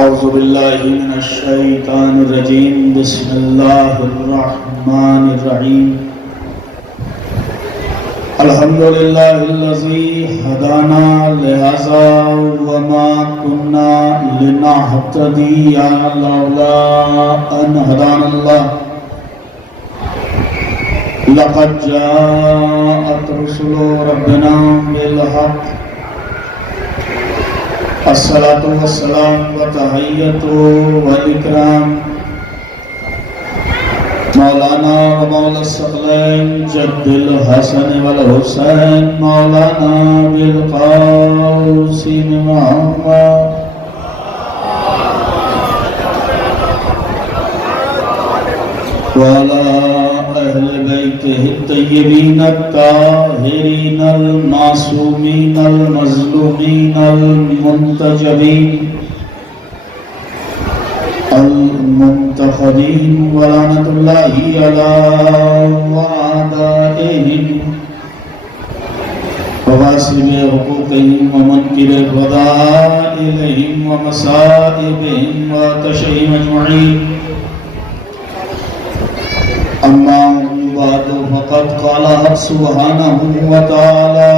اعوذ باللہ من الشیطان الرجیم بسم اللہ الرحمن الرحیم الحمدللہ الذی ہدانا لہذا وما كنا لنہتدی لولا ان ہدانا اللہ لقد جاءت رسل ربنا بالحق الصلاة والسلام وتحیت والاکرام مولانا و مولا الثقلین جد الحسن والحسین مولانا بالقاسم محمد وعلى أهل بيته الطيبين الطاهرين المعصومين المظلومين المنتجبين المنتخبين ولعنة الله على أعدائهم وغاصب حقوقهم ومنكر فضائلهم ومصائبهم وتشيهم أجمعين اما بعد فقد قال سبحانه وتعالى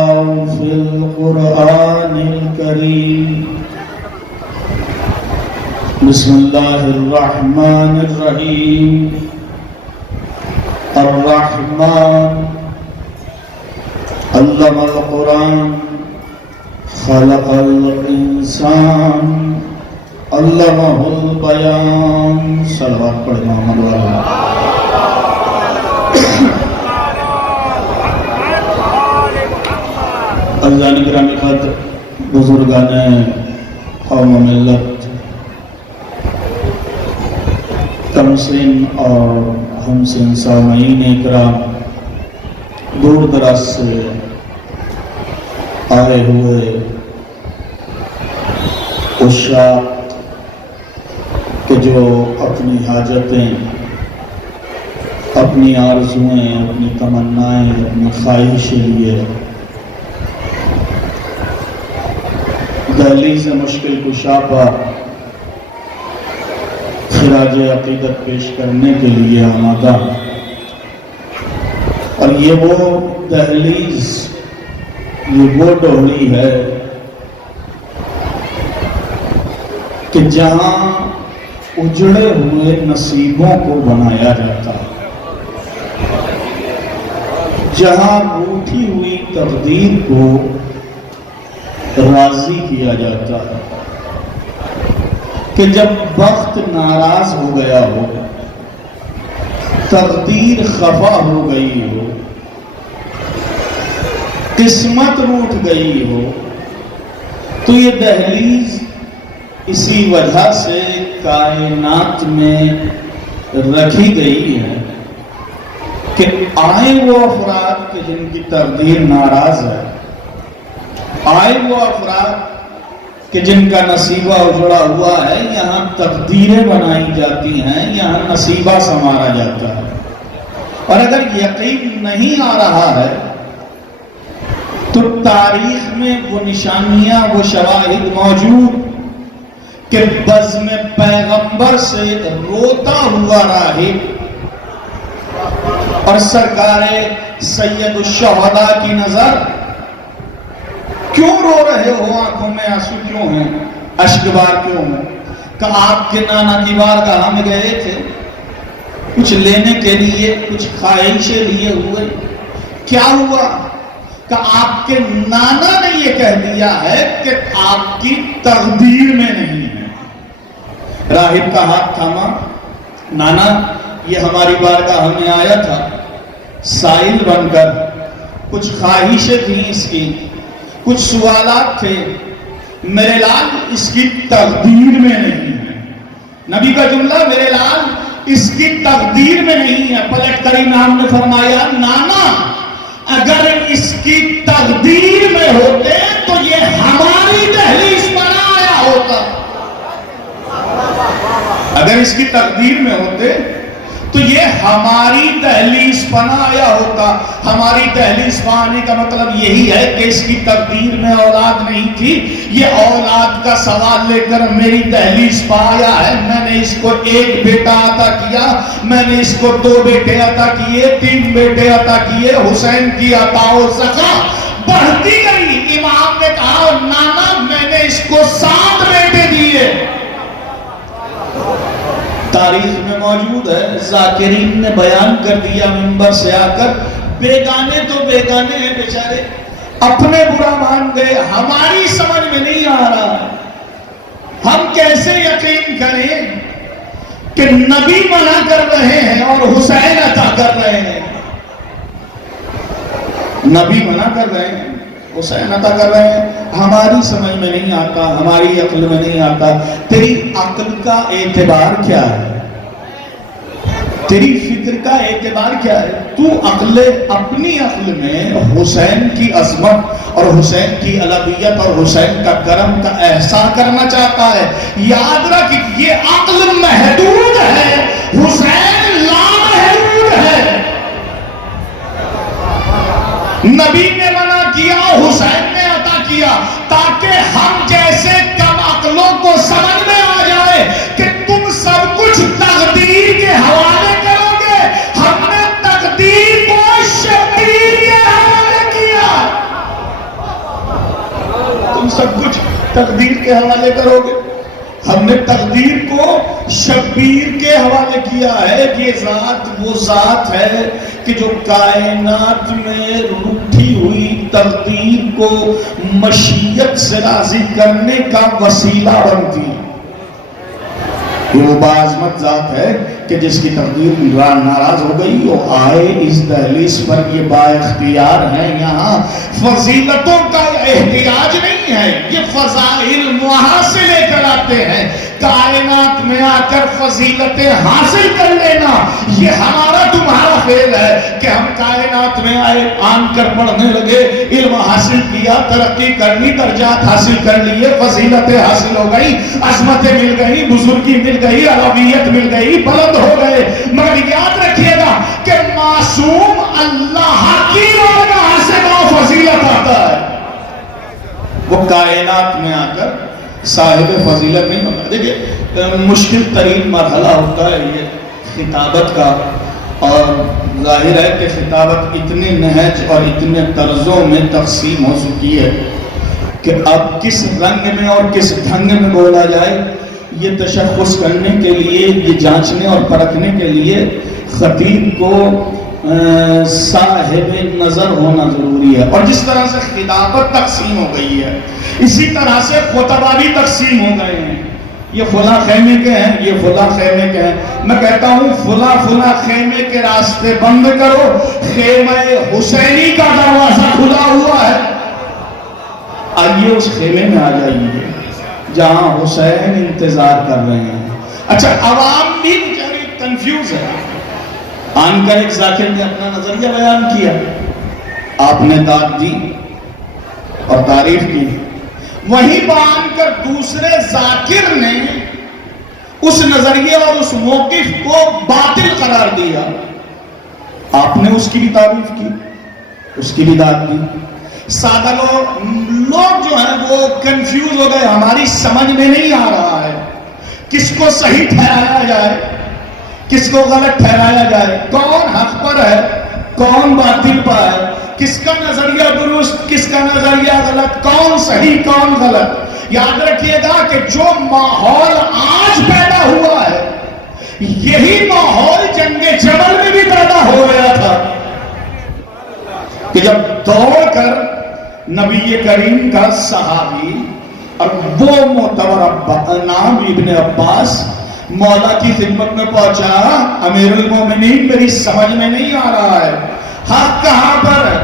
في القرآن الكريم بسم الله الرحمن الرحيم الرحمن علم القرآن خلق الإنسان علمه البيان صلوات پڑھ محمد والا عزیزان گرامی خط بزرگان قوم و ملت کم سن اور ہم سن سامعین اکرام دور دراز سے آئے ہوئے عشاق کہ جو اپنی حاجتیں اپنی آرزویں اپنی تمنائیں اپنی خواہشیں لیے دہلیز مشکل کشا پر خراج عقیدت پیش کرنے کے لیے آمادہ اور یہ وہ دہلیز یہ وہ ڈولی ہے کہ جہاں اجڑے ہوئے نصیبوں کو بنایا جاتا ہے، جہاں روٹھی ہوئی تقدیر کو راضی کیا جاتا ہے کہ جب وقت ناراض ہو گیا ہو، تقدیر خفا ہو گئی ہو، قسمت روٹ گئی ہو، تو یہ دہلیز اسی وجہ سے کائنات میں رکھی گئی ہے کہ آئے وہ افراد کہ جن کی تقدیر ناراض ہے، آئے وہ افراد کہ جن کا نصیبہ اجڑا ہوا ہے، یہاں تقدیریں بنائی جاتی ہیں، یہاں نصیبہ سنوارا جاتا ہے۔ اور اگر یقین نہیں آ رہا ہے تو تاریخ میں وہ نشانیاں وہ شواہد موجود کہ بزم پیغمبر سے روتا ہوا راہب اور سرکار سید الشہداء کی نظر کیوں رو رہے ہو، آنکھوں میں آنسو کیوں ہیں، اشکبار کیوں ہیں؟ کہ آپ کے نانا کی بارگاہ میں گئے تھے کچھ لینے کے لیے، کچھ خواہشیں لیے ہوئے، کیا ہوا کہ آپ کے نانا نے یہ کہہ دیا ہے کہ آپ کی تقدیر میں نہیں ہے۔ راہب کا ہاتھ تھاما، نانا یہ ہماری بارگاہ میں آیا تھا سائل بن کر، کچھ خواہشیں تھیں اس کی، کچھ سوالات تھے، میرے لال اس کی تقدیر میں نہیں ہے۔ نبی کا جملہ میرے لال اس کی تقدیر میں نہیں ہے۔ پلٹ کر امام نے فرمایا نانا اگر اس کی تقدیر میں ہوتے تو یہ ہماری دہلیز پر آیا ہوتا، اگر اس کی تقدیر میں ہوتے تو یہ ہماری دہلیز پر نہ آیا ہوتا. ہماری دہلیز پر آنے کا مطلب یہی ہے کہ اس کی تقدیر میں اولاد نہیں تھی. یہ اولاد کا سوال لے کر میری دہلیز پر آیا ہے. میں نے اس کو ایک بیٹا عطا کیا, میں نے اس کو 2 بیٹے عطا کیے, 3 بیٹے عطا کیے. حسین کی عطا و زکا بڑھتی گئی. امام نے کہا نانا میں نے اس کو 7 بیٹے دیے. تاریخ میں موجود ہے, ذاکرین نے بیان کر دیا منبر سے آ کر, بیگانے تو بیگانے ہیں بیچارے, اپنے برا مان گئے. ہماری سمجھ میں نہیں آ رہا, ہم کیسے یقین کریں کہ نبی منع کر رہے ہیں اور حسین عطا کر رہے ہیں. نبی منع کر رہے ہیں, حسین عطا کر رہے ہیں. ہماری سمجھ میں نہیں آتا, ہماری عقل میں نہیں آتا. تیری عقل کا اعتبار کیا ہے, تیری فکر کا اعتبار کیا ہے؟ تو اپنی عقل میں حسین کی عظمت اور حسین کی علویت اور حسین کا کرم کا احساس کرنا چاہتا ہے. یاد رکھ یہ عقل محدود ہے, حسین لامحدود ہے. نبی نے منع کیا, حسین نے عطا کیا, تاکہ ہم جیسے کم عقلوں کو سمجھ میں آ جائے کہ تم سب کچھ تقدیر کے حوالے کرو گے. ہم نے تقدیر کو شبیر کے حوالے کیا. تم سب کچھ تقدیر کے حوالے کرو گے, ہم نے تقدیر کو شبیر کے حوالے کیا ہے. یہ ذات وہ ذات ہے کہ جو کائنات میں روٹھی ہوئی تقدیر کو مشیت سے راضی کرنے کا وسیلہ بنتی ہے. یہ وہ باعظمت ذات ہے کہ جس کی تقدیر ناراض ہو گئی, وہ آئے اس دہلیز پر. یہ با اختیار ہیں, یہاں فضیلتوں کا احتیاج نہیں ہے, یہ فضائل وہاں سے لے کر آتے ہیں. کائنات میں آ کر فضیلتیں حاصل کر لینا یہ ہمارا تمہارا فعل ہے کہ ہم کائنات میں آئے, آن کر پڑھنے لگے, علم حاصل کیا, ترقی کرنی, درجات حاصل کر لیے, فضیلتیں حاصل ہو گئی, عظمتیں مل گئی, بزرگی مل گئی, علویت مل گئی, بلند ہو گئے. مگر یاد رکھیے گا کہ معصوم اللہ کی بارگاہ سے وہ فضیلت آتا ہے, وہ کائنات میں آ کر صاحب فضیلت نہیں ہوتا. دیکھیں مشکل ترین مرحلہ ہوتا ہے یہ خطابت کا, اور ظاہر ہے کہ خطابت اتنے نہج اور اتنے طرزوں میں تقسیم ہو چکی ہے کہ اب کس رنگ میں اور کس ڈھنگ میں بولا جائے یہ تشخص کرنے کے لیے, یہ جانچنے اور پرکھنے کے لیے خطیب کو صاحب نظر ہونا ضروری ہے. اور جس طرح سے خطابت تقسیم ہو گئی ہے اسی طرح سے خطبہ بھی تقسیم ہو گئے ہیں. یہ فلاں خیمے کے ہیں, یہ فلاں خیمے کے ہیں. میں کہتا ہوں فلاں خیمے کے راستے بند کرو, خیمہ حسینی کا دروازہ کھلا ہوا ہے. آئیے اس خیمے میں آ جائیے جہاں حسین انتظار کر رہے ہیں. اچھا عوام بھی بیچاری کنفیوز ہے. آن کر ایک ذاکر نے اپنا نظریہ بیان کیا, آپ نے داد دی اور تعریف کی. وہیں آن کر دوسرے ذاکر نے اس نظریے اور اس موقف کو باطل قرار دیا. آپ نے اس کی بھی تعریف کی, اس کی بھی داد دی. سادہ لوگ جو ہیں وہ کنفیوز ہو گئے, ہماری سمجھ میں نہیں آ رہا ہے کس کو صحیح ٹھہرایا جائے, کس کو غلط ٹھہرایا جائے, کون حق پر ہے, کون باطل پر ہے, کس کا نظریہ درست, کس کا نظریہ غلط, کون صحیح کون غلط. یاد رکھیے گا کہ جو ماحول آج پیدا ہوا ہے یہی ماحول جنگ جمل میں بھی پیدا ہو گیا تھا کہ جب دوڑ کر نبی کریم کا صحابی اور وہ معتبر نام ابن عباس مولا کی خدمت میں پہنچا, امیر المومنین میری سمجھ میں نہیں آ رہا ہے, حق کہاں پر ہے,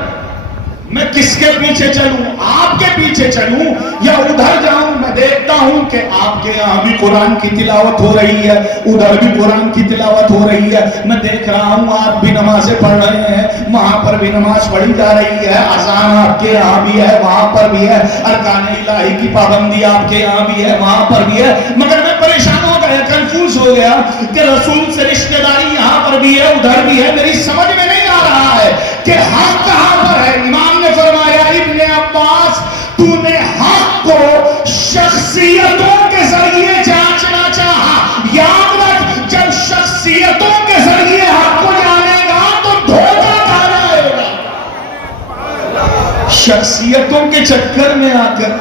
میں کس کے پیچھے چلوں, آپ کے پیچھے چلوں یا ادھر جاؤں. میں دیکھتا ہوں کہ آپ کے یہاں بھی قرآن کی تلاوت ہو رہی ہے, ادھر بھی قرآن کی تلاوت ہو رہی ہے, میں دیکھ رہا ہوں آپ بھی نمازیں پڑھ رہے ہیں, وہاں پر بھی نماز پڑھی جا رہی ہے, اذان آپ کے یہاں بھی ہے, وہاں پر بھی ہے, ارکان الہی کی پابندی آپ کے یہاں بھی ہے, وہاں پر بھی ہے. مگر میں پریشان ہو گیا, کنفیوز کنفیوز ہو گیا کہ رسول سے رشتہ داری یہاں پر بھی ہے ادھر بھی ہے، میری سمجھ میں نہیں آ رہا ہے کہ حق کہاں پر ہے۔ امام نے فرمایا ابن عباس تو نے حق کو شخصیتوں کے ذریعے جانچنا چاہا، یاد رکھ جب شخصیتوں کے ذریعے حق کو جانے گا تو دھوکہ کھا جائے گا۔ شخصیتوں کے چکر میں آ کر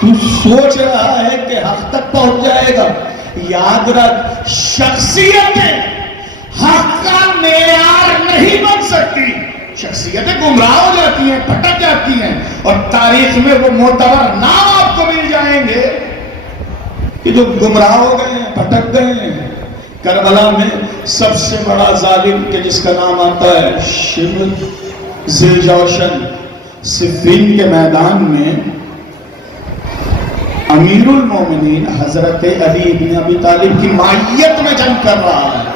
تو سوچ رہا ہے کہ حق تک پہنچ جائے گا، یاد رکھ شخصیتیں حق کا معیار نہیں بن سکتی۔ شخصیتیں گمراہ ہو جاتی ہیں، پھٹک جاتی ہیں، اور تاریخ میں وہ معتبر نام آپ کو مل جائیں گے کہ جو گمراہ ہو گئے ہیں، پھٹک گئے ہیں۔ کربلا میں سب سے بڑا ظالم کہ جس کا نام آتا ہے شمر ذی جوشن، صفین کے میدان میں امیر المومنین حضرت علی بن ابی طالب کی معیت میں جنگ کر رہا ہے۔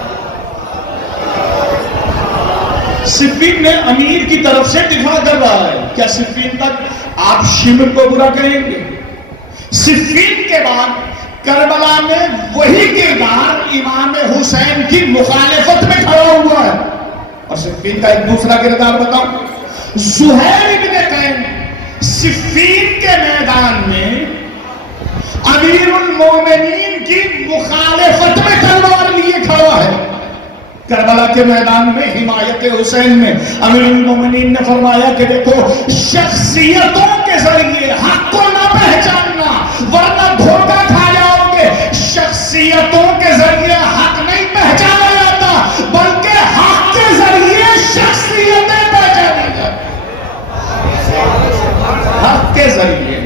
صفین میں امیر کی طرف سے دفاع کر رہا ہے۔ کیا صفین تک آپ شمر کو برا کہیں گے؟ صفین کے بعد کربلا میں وہی کردار امام حسین کی مخالفت میں کھڑا ہوا ہے۔ اور صفین کا ایک دوسرا کردار بتاؤں، زہیر ابن قین صفین کے میدان میں امیر المومنین کی مخالفت میں تلوار لیے کھڑا ہے۔ کربلا کے میدان میں حمایت حسین میں امیر المومنین نے فرمایا کہ دیکھو شخصیتوں کے ذریعے حق کو نہ پہچاننا ورنہ دھوکہ کھا جاؤ گے۔ شخصیتوں کے ذریعے حق نہیں پہچانا جاتا بلکہ حق کے ذریعے شخصیتیں پہچانی جاتی۔ حق کے ذریعے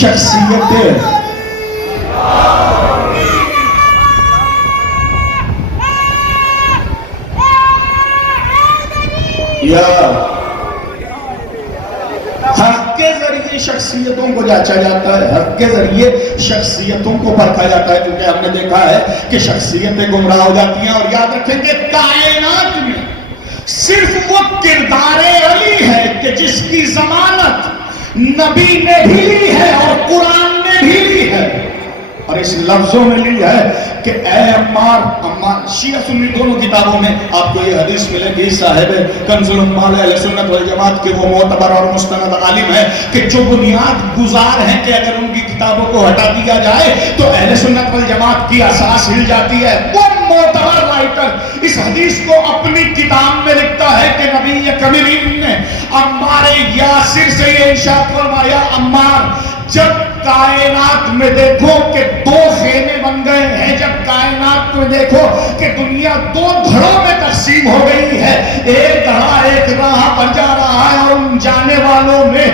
شخصیتیں۔ یا حق کے ذریعے شخصیتوں کو جانچا جاتا ہے، حق کے ذریعے شخصیتوں کو پرکھا جاتا ہے، کیونکہ ہم نے دیکھا ہے کہ شخصیتیں گمراہ ہو جاتی ہیں۔ اور یاد رکھیں کہ کائنات میں صرف وہ کردار علی ہے کہ جس کی ضمانت نبی نے بھی لی ہے اور قرآن نے بھی لی ہے، اور اس لفظوں میں لی ہے کہ اے عمار، شیعہ سنی دونوں کتابوں میں آپ کو یہ حدیث ملے گی، صاحب کنز العمال اہل سنت والجماعت کے وہ معتبر اور مستند عالم ہے کہ جو بنیاد گزار ہیں کہ اگر ان کی کتابوں کو ہٹا دیا جائے تو اہل سنت والجماعت کی اساس ہل جاتی ہے۔ وہ معتبر رائٹر اس حدیث کو اپنی کتاب میں لکھتا ہے کہ نبی کریم نے عمار یاسر سے یہ ارشاد فرمایا، عمار جب کائنات میں دیکھو کہ دو خیمے بن گئے ہیں، جب کائنات میں دیکھو کہ دنیا دو دھڑوں میں تقسیم ہو گئی ہے، ایک دھڑا ایک راہ پر جا رہا ہے اور ان جانے والوں میں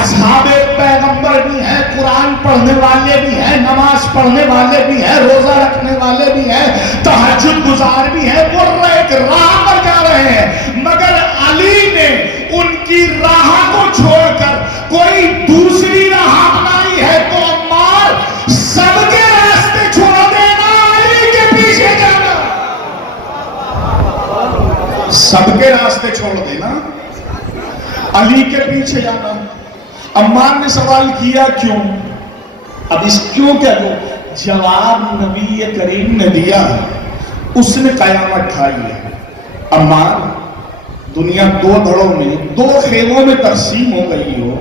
اصحاب پیغمبر بھی ہیں، قرآن پڑھنے والے بھی ہیں، نماز پڑھنے والے بھی ہیں، روزہ رکھنے والے بھی ہیں، تہجد گزار بھی ہیں، وہ ایک راہ پر جا رہے ہیں، مگر علی نے ان کی راہ کو چھوڑ کر کوئی دوسری راہ اپنائی ہے، تو عمار سب کے راستے چھوڑ دینا، علی کے پیچھے جانا، سب کے راستے چھوڑ دینا، علی کے پیچھے جانا۔ عمار نے سوال کیا کیوں؟ اب اس کیوں کیا جو جواب نبی کریم نے دیا اس نے قیامت ٹھائی ہے۔ عمار دنیا دو دھڑوں میں، دو خیموں میں تقسیم ہو گئی ہو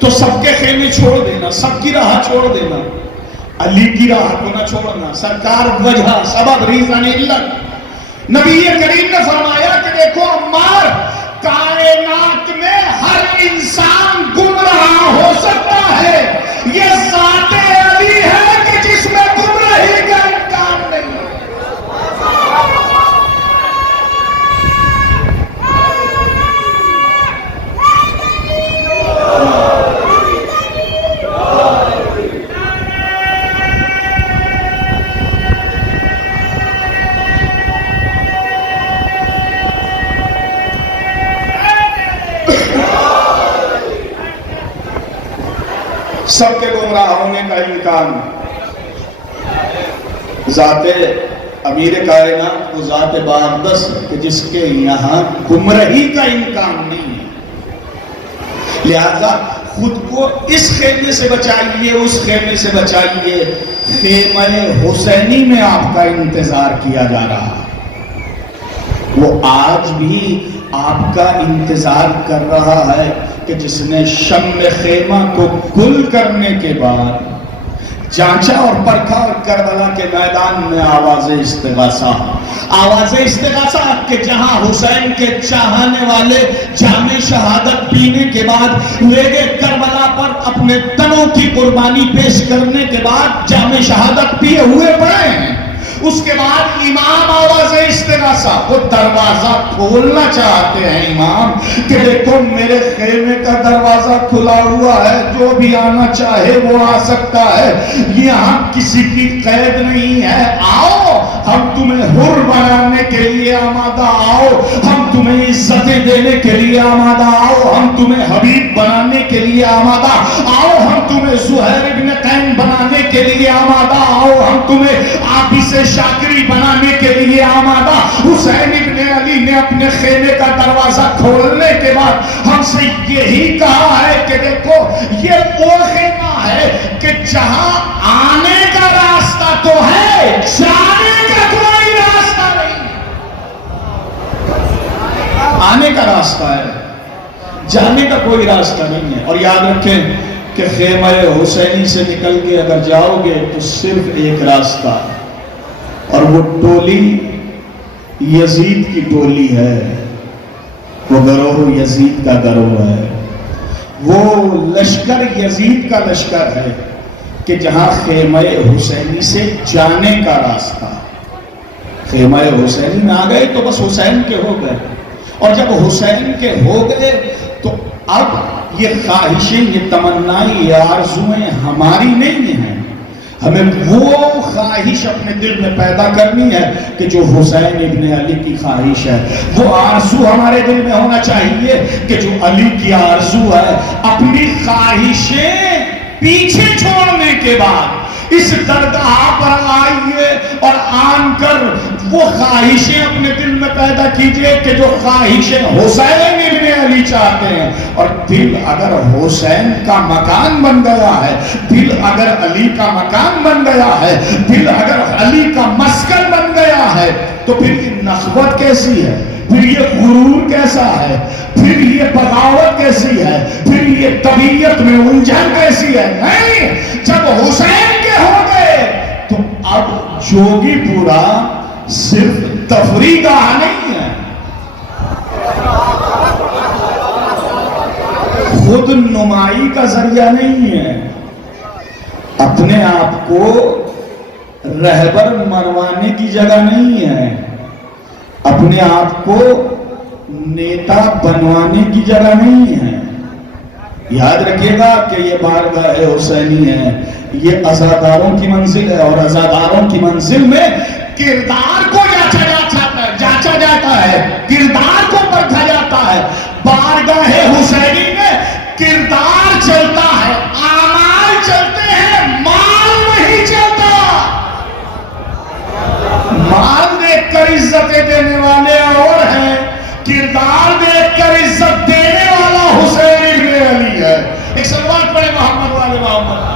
تو سب کے خیمے چھوڑ دینا، سب کی راہ چھوڑ دینا، علی کی راہ کو نہ چھوڑنا۔ سرکار وجہ سبب ریزن علت نبی کریم نے فرمایا کہ دیکھو عمار، کائنات میں ہر انسان گمراہ ہو سکتا ہے، یہ ذات علی ہے کہ جس میں گمراہی کا امکان نہیں ہے۔ سب کے گمراہ ہونے کا امکان ذات امیر کائنات کو ذات باقدس کہ جس کے یہاں گمراہی کا امکان نہیں ہے، لہذا خود کو اس خیمے سے بچائیے، اس خیمے سے بچائیے، خیمہ حسینی میں آپ کا انتظار کیا جا رہا ہے۔ وہ آج بھی آپ کا انتظار کر رہا ہے کہ جس نے شمع خیمہ کو گل کرنے کے بعد جانچا اور پرکھا اور کربلا کے میدان میں آواز استغاثہ کہ جہاں حسین کے چاہنے والے جام شہادت پینے کے بعد لے گئے کربلا پر اپنے تنوں کی قربانی پیش کرنے کے بعد جام شہادت پیے ہوئے پڑے ہیں، اس کے بعد امام آواز استغاثہ، وہ دروازہ کھولنا چاہتے ہیں امام کہ دیکھو میرے خیمے کا دروازہ کھلا ہوا ہے، جو بھی آنا چاہے وہ آ سکتا ہے، یہاں کسی کی قید نہیں ہے، آؤ ہم تمہیں حر بنانے کے لیے آمادہ، آؤ ہم تمہیں عزتیں دینے کے لیے آمادہ، آؤ ہم تمہیں حبیب بنانے کے لیے آمادہ، آؤ ہم تمہیں زہیر ابن قین بنانے کے لیے آمادہ، آؤ ہم تمہیں عابس شاکری بنانے کے لیے آمادہ۔ حسین ابن علی نے اپنے خیمے کا دروازہ کھولنے کے بعد ہم سے یہی کہا ہے کہ دیکھو یہ وہ خیمہ ہے کہ جہاں آنے کا راستہ تو ہے، جانے کا کوئی راستہ نہیں۔ آنے کا راستہ ہے، جانے کا کوئی راستہ نہیں ہے۔ اور یاد رکھیں کہ خیمہ حسینی سے نکل کے اگر جاؤ گے تو صرف ایک راستہ ہے، اور وہ ٹولی یزید کی ٹولی ہے، وہ گروہ یزید کا گروہ ہے، وہ لشکر یزید کا لشکر ہے کہ جہاں خیمہ حسینی سے جانے کا راستہ، خیمہ حسینی میں آ گئے تو بس حسین کے ہو گئے، اور جب حسین کے ہو گئے تو اب یہ خواہشیں، یہ تمنائیں، یہ آرزویں ہماری نہیں ہیں، ہمیں وہ خواہش اپنے دل میں پیدا کرنی ہے کہ جو حسین ابن علی کی خواہش ہے، وہ آرزو ہمارے دل میں ہونا چاہیے کہ جو علی کی آرزو ہے۔ اپنی خواہشیں پیچھے چھوڑنے کے بعد اس درگاہ پر آئیے اور آن کر وہ خواہشیں اپنے دل میں پیدا کیجئے کہ جو خواہشیں حسین ابن علی چاہتے ہیں، اور دل اگر حسین کا مکان بن گیا ہے، دل اگر علی کا مکان بن گیا ہے، دل اگر علی کا مسکن بن گیا ہے، تو پھر یہ نخوت کیسی ہے، پھر یہ غرور کیسا ہے، پھر یہ بغاوت کیسی ہے، پھر یہ طبیعت میں الجھن کیسی ہے؟ نہیں، جب حسین کے ہو گئے تو اب جوگی پورا صرف تفریح گاہ نہیں ہے، خود نمائی کا ذریعہ نہیں ہے، اپنے آپ کو رہبر منوانے کی جگہ نہیں ہے، اپنے آپ کو نیتا بنوانے کی جگہ نہیں ہے۔ یاد رکھیے گا کہ یہ بارگاہ حسینی ہے، یہ عزاداروں کی منزل ہے، اور عزاداروں کی منزل میں کردار کو جانچا جاتا ہے، کردار کو پرکھا جاتا ہے۔ بارگاہ حسینی میں کردار چلتا ہے، اعمال چلتے ہیں، مال نہیں چلتا۔ مال دیکھ کر عزتیں دینے والے اور ہیں، کردار دیکھ کر عزت دینے والا حسین ابن علی ہے۔ ایک صلوات پڑھے محمد والے محمد۔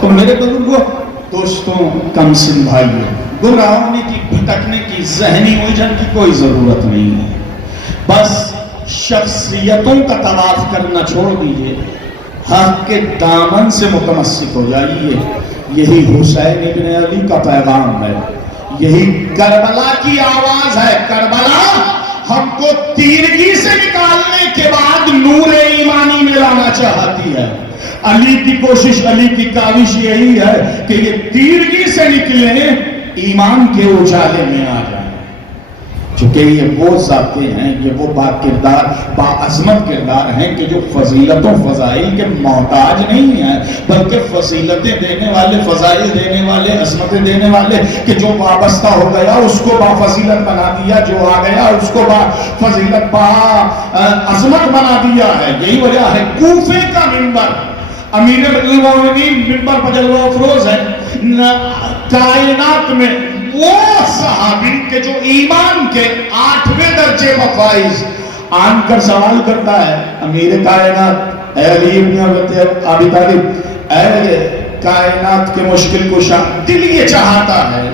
تو میرے بزرگوں، دوستوں، کم سن بھائیوں، گمراہ ہونے کی، بھٹکنے کی، ذہنی الجھن کی کوئی ضرورت نہیں ہے۔ بس شخصیتوں کا طواف کرنا چھوڑ دیجئے، حق کے دامن سے متمسک ہو جائیے۔ یہی حسین ابن علی کا پیغام ہے، یہی کربلا کی آواز ہے۔ کربلا ہم کو تیرگی سے نکالنے کے بعد نور ایمانی میں لانا چاہتی ہے۔ علی کی کوشش، علی کی کاوش یہی ہے کہ یہ تیرگی سے نکلیں، ایمان کے اجالے میں آ جائیں۔ جو کہ یہ وہ ذاتے ہیں، یہ وہ با کردار با عظمت کردار ہیں کہ جو فضیلت و فضائل کے محتاج نہیں ہیں، بلکہ فضیلتیں دینے والے، فضائل دینے والے، عظمتیں دینے والے، کہ جو وابستہ ہو گیا اس کو با فضیلت بنا دیا، جو آ گیا اس کو با فضیلت با عظمت بنا دیا ہے۔ یہی وجہ ہے کوفے کا منبر، امیر المومنین منبر پر جلوہ افروز ہے، کائنات میں وہ صحابی کہ جو ایمان کے 8ویں درجے پر فائز آن کر سوال کرتا ہے، امیر کائنات، اے علی ابن ابی طالب، اے کائنات کے مشکل کشا، دل یہ چاہتا ہے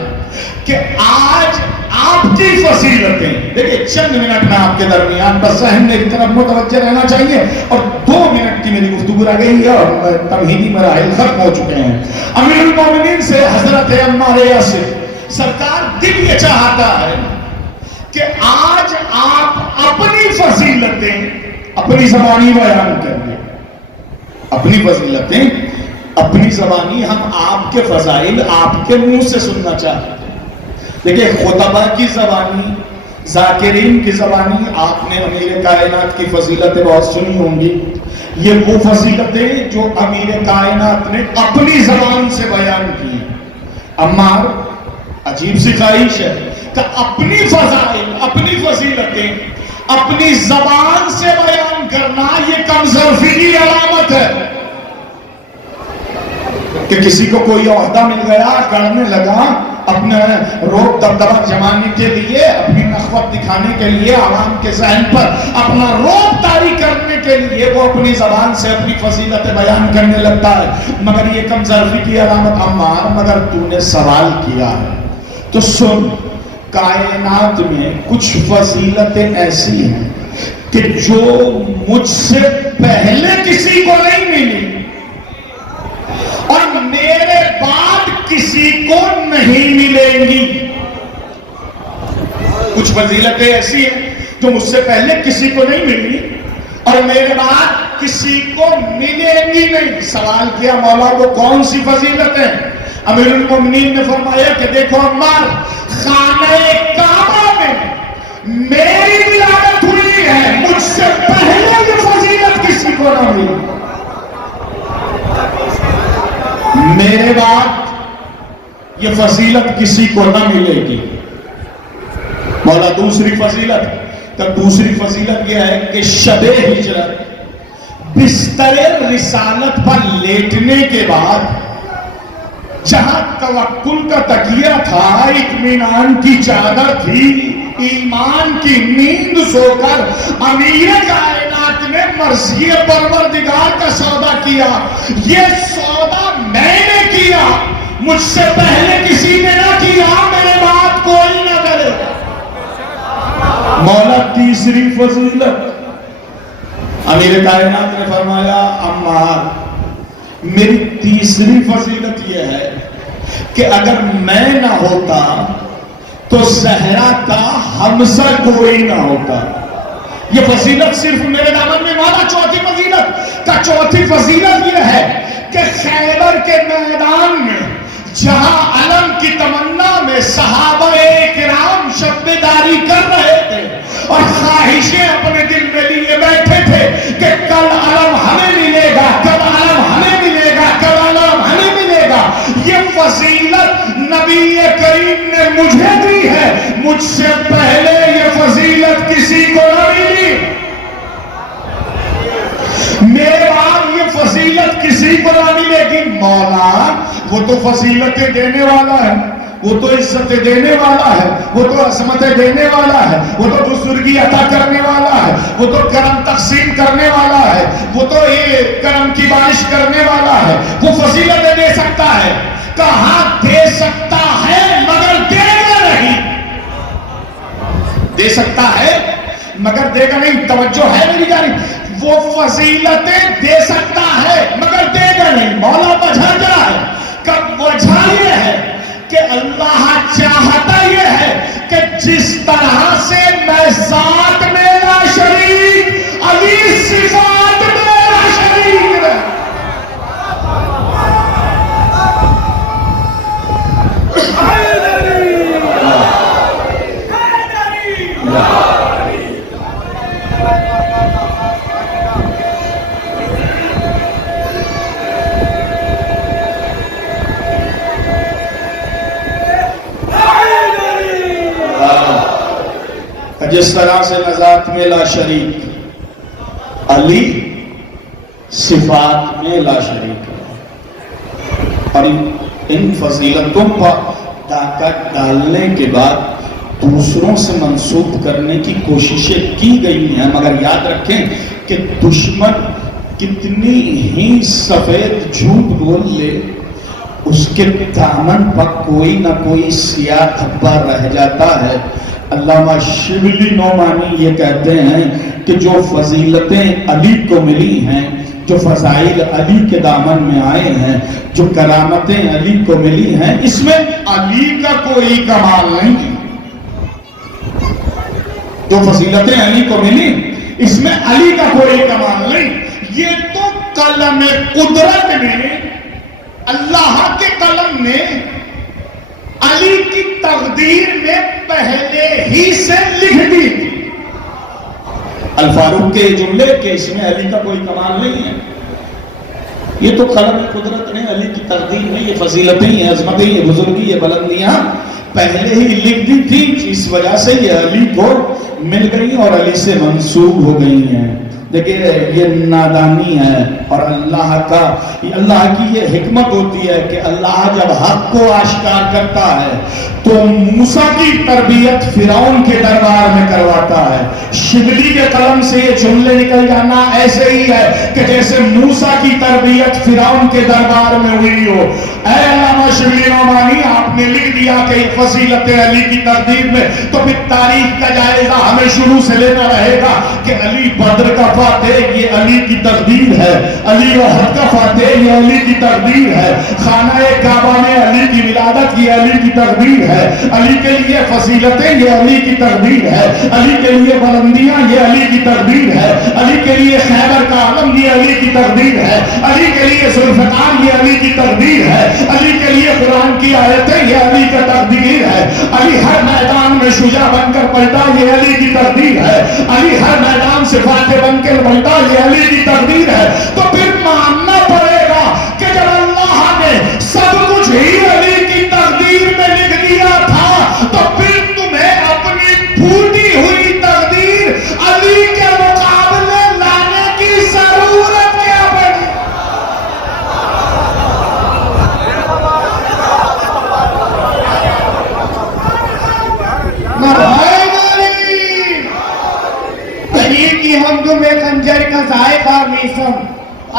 کہ آج آپ کی فضیلتیں، دیکھیں چند منٹ میں آپ کے درمیان بس ذہن میری طرف متوجہ رہنا چاہیے، اور 2 منٹ کی میری گفتگو رہ گئی ہے اور تمہیدی مراحل ختم ہو چکے ہیں۔ امیر المومنین سے حضرت عمار یاسر سرکار دل یہ چاہتا ہے کہ آج آپ اپنی فضیلتیں اپنی زبانی بیان کریں، اپنی فضیلتیں اپنی زبانی، ہم آپ کے فضائل آپ کے منہ سے سننا چاہتے ہیں۔ دیکھیں خطبہ کی زبانی، ذاکرین کی زبانی، آپ نے امیر کائنات کی فضیلتیں بہت سنی ہوں گی، یہ وہ فضیلتیں جو امیر کائنات نے اپنی زبان سے بیان کی۔ عمار، عجیب سی خواہش ہے کہ اپنی فضائل، اپنی فضیلتیں اپنی زبان سے بیان کرنا، یہ کمزوری کی علامت ہے کہ کسی کو کوئی عہدہ مل گیا، کرنے لگا، اپنے روب دبدبہ جمانے کے لیے، اپنی نخوت دکھانے کے لیے، عوام کے ذہن پر اپنا روب طاری کرنے کے لیے وہ اپنی زبان سے اپنی فضیلتیں بیان کرنے لگتا ہے، مگر یہ کمزوری کی علامت۔ عمار، مگر تو نے سوال کیا ہے تو سن، کائنات میں کچھ فضیلتیں ایسی ہیں کہ جو مجھ سے پہلے کسی کو نہیں ملی اور میرے بعد کسی کو نہیں ملیں گی۔ کچھ فضیلتیں ایسی ہیں جو مجھ سے پہلے کسی کو نہیں ملی اور میرے بعد کسی کو ملیں گی نہیں۔ سوال کیا مولا وہ کون سی فضیلت ہے؟ امیر المومنین نے فرمایا کہ دیکھو عمار، خانہ کعبہ میں میری ولادت ہوئی ہے، مجھ سے پہلے یہ فضیلت کسی کو نہ ملی، میرے بعد یہ فضیلت کسی کو نہ ملے گی۔ مولا دوسری فضیلت، تو دوسری فضیلت یہ ہے کہ شب ہجرت بستر رسالت پر لیٹنے کے بعد جہاں توکل کا تکیہ تھا، اطمینان کی چادر تھی، ایمان کی نیند سو کر امیر کائنات نے مرضی پروردگار کا سودا کیا۔ یہ سودا میں نے کیا، مجھ سے پہلے کسی نے نہ کیا، میرے بعد کوئی نہ کرے۔ مولا تیسری فضیلت، امیر کائنات نے فرمایا عمار، میری تیسری فضیلت یہ ہے کہ اگر میں نہ ہوتا تو زہرا کا ہمسا کوئی نہ ہوتا۔ یہ فضیلت صرف میرے دامن میں مولا چوتھی فضیلت کا چوتھی فضیلت یہ ہے کہ خیبر کے میدان میں جہاں علم کی تمنا میں صحابہ کرام شب داری کر رہے تھے اور خواہشیں اپنے دل میں لیے بیٹھے تھے کہ کل علم ہمیں ملے گا، کل علم ہمیں ملے گا، کل علم ہمیں ملے گا، یہ فضیلت نبی کریم نے مجھے دی ہے، مجھ سے پہلے یہ فضیلت کسی کو نہ ملی، میرے بعد یہ فضیلت کسی کو نہ ملے گی۔ مولا وہ تو فضیلتیں دینے والا ہے، وہ تو عزتیں دینے والا ہے، وہ تو عظمتیں دینے والا ہے، وہ تو بزرگی عطا کرنے والا ہے، وہ تو کرم تقسیم کرنے والا ہے، وہ تو یہ کرم کی بارش کرنے والا ہے، وہ فضیلتیں دے سکتا ہے۔ کہاں دے سکتا ہے مگر دے گا نہیں، دے سکتا ہے مگر دے گا نہیں، توجہ ہے میری جانب، وہ فضیلتیں دے سکتا ہے مگر دے گا نہیں۔ مولا وجہ کیا ہے؟ کہ وجہ یہ ہے کہ اللہ چاہتا یہ ہے کہ جس طرح سے میں ذات میرا شریک، علی صفات میرا شریک ہے، جس طرح سے نذات میں لا شریک، علی صفات میں لا شریک ہے، اور ان فضیلتوں پر طاقت ڈالنے کے بعد دوسروں سے منسوب کرنے کی کوششیں کی گئی ہیں، مگر یاد رکھیں کہ دشمن کتنی ہی سفید جھوٹ بول لے، اس کے دامن پر کوئی نہ کوئی سیاہ دھبا رہ جاتا ہے۔ علامہ شبلی نعمانی یہ کہتے ہیں کہ جو فضیلتیں علی کو ملی ہیں، جو فضائل علی کے دامن میں آئے ہیں، جو کرامتیں علی کو ملی ہیں، اس میں علی کا کوئی کمال نہیں ہے۔ جو فضیلتیں علی کو ملی، اس میں علی کا کوئی کمال نہیں، یہ تو قلم قدرت نے، اللہ کے قلم نے علی کی تقدیر میں پہلے ہی سے لکھ دی تھی۔ الفاروق کے جملے کہ اس میں علی کا کوئی کمال نہیں ہے، یہ تو قلم قدرت نے علی کی تقدیر میں یہ فضیلتیں، یہ عظمتیں، یہ بزرگی، یہ بلندیاں پہلے ہی لکھ دی تھی، اس وجہ سے یہ علی کو مل گئی اور علی سے منسوب ہو گئی ہیں۔ دیکھیں یہ نادانی ہے، اور اللہ کی یہ حکمت ہوتی ہے کہ اللہ جب حق کو آشکار کرتا ہے تو موسیٰ کی تربیت فرعون کے دربار میں کرواتا ہے۔ شبلی کے قلم سے یہ جملے نکل جانا ایسے ہی ہے کہ جیسے موسیٰ کی تربیت فرعون کے دربار میں ہوئی ہو۔ اے علامہ شبلی نعمانی، آپ نے لکھ دیا کہ یہ فضیلت علی کی تقدیر میں، تو پھر تاریخ کا جائزہ ہمیں شروع سے لینا رہے گا کہ علی بدر کا فاتح یہ علی کی تقدیر ہے، علی احد کا فاتح یہ علی کی تقدیر ہے، خانہ کعبہ میں علی کی ولادت یہ علی کی تقدیر ہے، علی کے لیے فضیلتیں یہ علی کی تقدیر ہے، علی کے لیے بلندیاں یہ علی کی تقدیر ہے، علی کے لیے خیبر کا علم یہ علی کی تقدیر ہے، علی کے لیے ذوالفقار یہ علی کی تقدیر ہے، علی کے لیے قرآن کی آیتیں یہ علی کا تقدیر ہے، علی ہر میدان میں شجاع بن کر پلٹا یہ علی کی تقدیر ہے، علی ہر میدان سے فاتح بن کر پلٹا یہ علی کی تقدیر ہے۔ تو پھر ماننا پڑے گا کہ جب اللہ نے سب کچھ ہی علی کی تقدیر میں لکھ دیا تھا، تو پھر تمہیں اپنی پھوٹی ہوئی تقدیر علی کے مقابلے لانے کی ضرورت کیا پڑی؟ علی کی حمد میں خنجر کا ذائقہ میسم،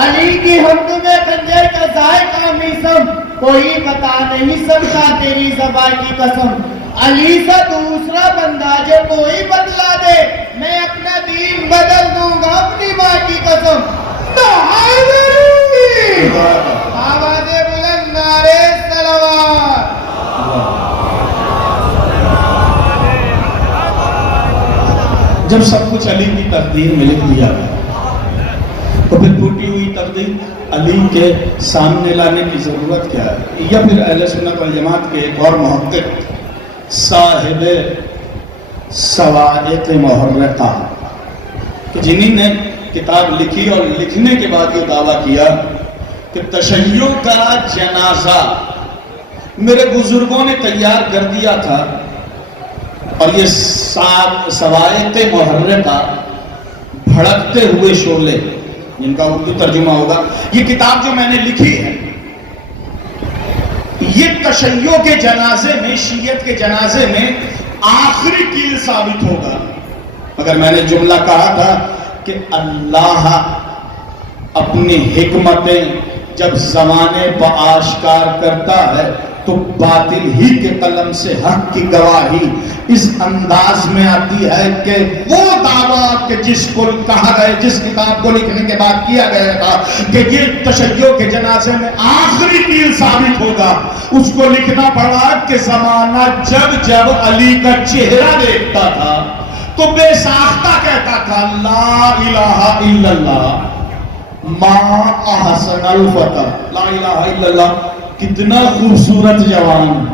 علی کی حمد میں خنجر کا ذائقہ میسم، کوئی بتا نہیں سکتا تیری زبان کی قسم، علی سے دوسرا بندہ جو کوئی بدلا دے، میں اپنا دین بدل دوں گا اپنی ماں کی قسم۔ آواز بلند نعرے صلوات۔ جب سب کچھ علی کی تقدیر میں لکھ دیا تو پھر ٹوٹی ہوئی تقدیر علی کے سامنے لانے کی ضرورت کیا ہے؟ یا پھر اہل سنت والجماعت کے ایک اور محقق صاحب صواعق محرقہ جنہی نے کتاب لکھی اور لکھنے کے بعد یہ دعویٰ کیا کہ تشیع کا جنازہ میرے بزرگوں نے تیار کر دیا تھا، اور یہ صواعق محرقہ بھڑکتے ہوئے شعلے، جن کا اردو ترجمہ ہوگا، یہ کتاب جو میں نے لکھی ہے یہ تشیع کے جنازے میں، شیعت کے جنازے میں آخری کیل ثابت ہوگا۔ مگر میں نے جملہ کہا تھا کہ اللہ اپنی حکمتیں جب زمانے پر آشکار کرتا ہے تو باطل ہی کے قلم سے حق کی گواہی اس انداز میں آتی ہے کہ وہ دعویٰ کہ جس کو کہا گیا، جس کتاب کو لکھنے کے بعد کیا گیا تھا کہ یہ تشیع کے جنازے میں آخری کیل ثابت ہوگا، اس کو لکھنا پڑا کہ زمانہ جب علی کا چہرہ دیکھتا تھا تو بے ساختہ کہتا تھا لا الہ الا اللہ ما احسن الفتح، لا الہ الا اللہ کتنا خوبصورت جوان ہے،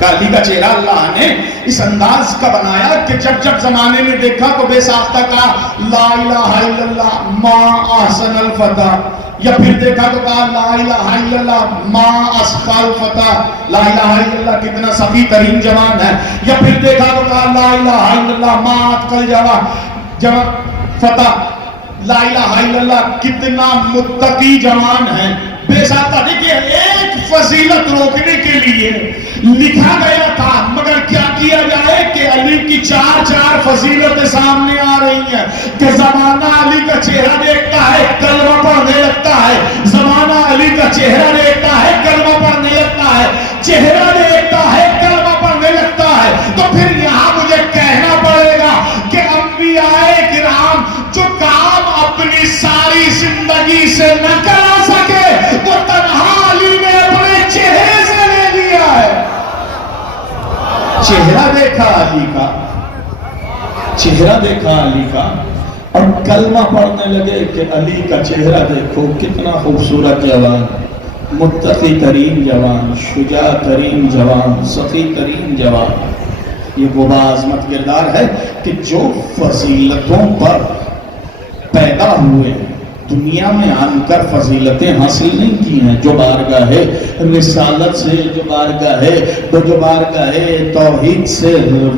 علی کا چہرہ اللہ نے اس انداز کا بنایا کہ جب جب زمانے نے دیکھا تو بے ساختہ کہا لا الہ الا اللہ ما احسن الفتح، یا پھر دیکھا تو کہا لا الہ الا اللہ ما اسقى الفتح، لا الہ الا اللہ کتنا سخی ترین جوان ہے، یا پھر دیکھا تو کہا لا الہ الا اللہ ما اتقى الجوان فتح، لا الہ الا اللہ کتنا متقی جوان ہے۔ بے ساختہ دیکھئے ایک فضیلت روکنے کے لیے لکھا گیا تھا، مگر کیا کیا جائے کہ علی کی چار چار فضیلتیں سامنے آ رہی ہیں کہ زمانہ علی کا چہرہ دیکھتا ہے کلمہ پڑھنے لگتا ہے، زمانہ علی کا چہرہ دیکھتا ہے کلمہ پڑھنے لگتا ہے، چہرہ دیکھتا ہے کلمہ پڑھنے لگتا ہے۔ تو پھر یہاں مجھے کہنا پڑے گا کہ انبیاء کرام جو کام اپنی ساری زندگی سے نہ کرا سکے وہ تنہا علی نے اپنے چہرے سے لے لیا ہے۔ چہرہ دیکھا علی کا، چہرہ دیکھا علی کا، اور کلمہ پڑھنے لگے کہ علی کا چہرہ دیکھو کتنا خوبصورت جوان، متقی ترین جوان، شجاع ترین جوان، سخی ترین جوان۔ یہ وہ باعظمت کردار ہے کہ جو فضیلتوں پر پیدا ہوئے، دنیا میں آن کر فضیلتیں حاصل نہیں کی ہیں، جو بارگاہ رسالت سے، جو بارگاہ توحید سے